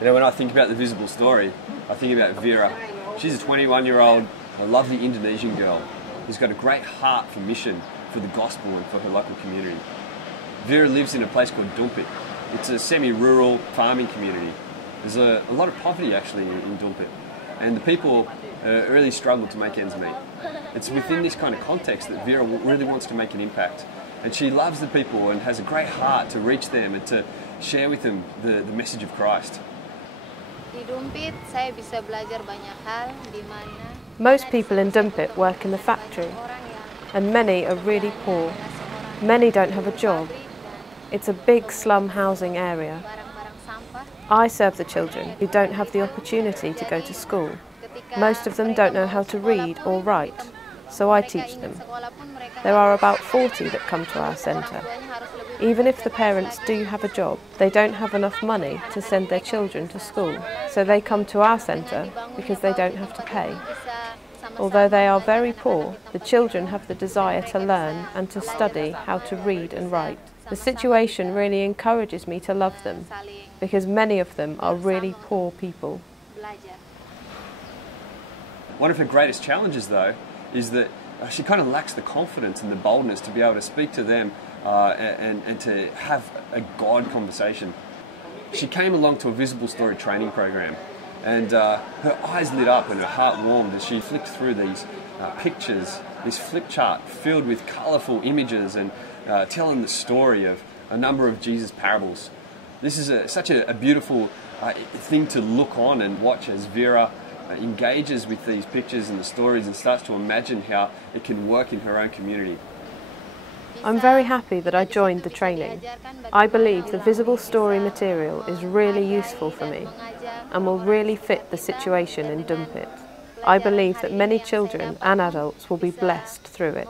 You know, when I think about the visible story, I think about Vera. She's a 21-year-old, a lovely Indonesian girl who's got a great heart for mission, for the gospel and for her local community. Vera lives in a place called Dumpit. It's a semi-rural farming community. There's a lot of poverty actually in Dumpit, and the people really struggle to make ends meet. It's within this kind of context that Vera really wants to make an impact, and she loves the people and has a great heart to reach them and to share with them the message of Christ. Most people in Dumpit work in the factory, and many are really poor. Many don't have a job. It's a big slum housing area. I serve the children who don't have the opportunity to go to school. Most of them don't know how to read or write, so I teach them. There are about 40 that come to our centre. Even if the parents do have a job, they don't have enough money to send their children to school, so they come to our centre because they don't have to pay. Although they are very poor, the children have the desire to learn and to study how to read and write. The situation really encourages me to love them, because many of them are really poor people. One of her greatest challenges, though, is that she kind of lacks the confidence and the boldness to be able to speak to them and to have a God conversation. She came along to a Visible Story training program, and her eyes lit up and her heart warmed as she flicked through these pictures, this flipchart filled with colourful images and telling the story of a number of Jesus' parables. This is such a beautiful thing to look on and watch as Vera engages with these pictures and the stories and starts to imagine how it can work in her own community. I'm very happy that I joined the training. I believe the Visible Story material is really useful for me and will really fit the situation in Dumpit. I believe that many children and adults will be blessed through it.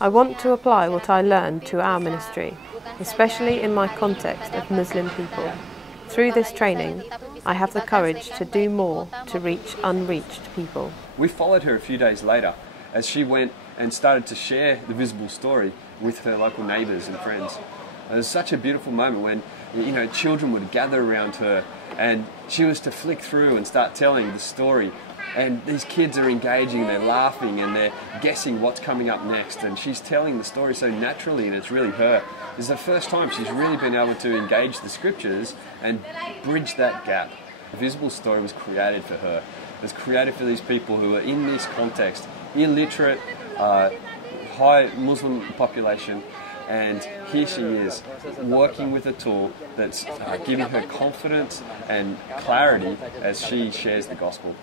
I want to apply what I learned to our ministry, especially in my context of Muslim people. Through this training, I have the courage to do more to reach unreached people. We followed her a few days later as she went and started to share the Visible Story with her local neighbours and friends. It was such a beautiful moment when, you know, children would gather around her and she was to flick through and start telling the story. And these kids are engaging, they're laughing and they're guessing what's coming up next, and she's telling the story so naturally and it's really her. This is the first time she's really been able to engage the scriptures and bridge that gap. The Visible Story was created for her. It was created for these people who are in this context, illiterate, high Muslim population, and here she is working with a tool that's giving her confidence and clarity as she shares the gospel.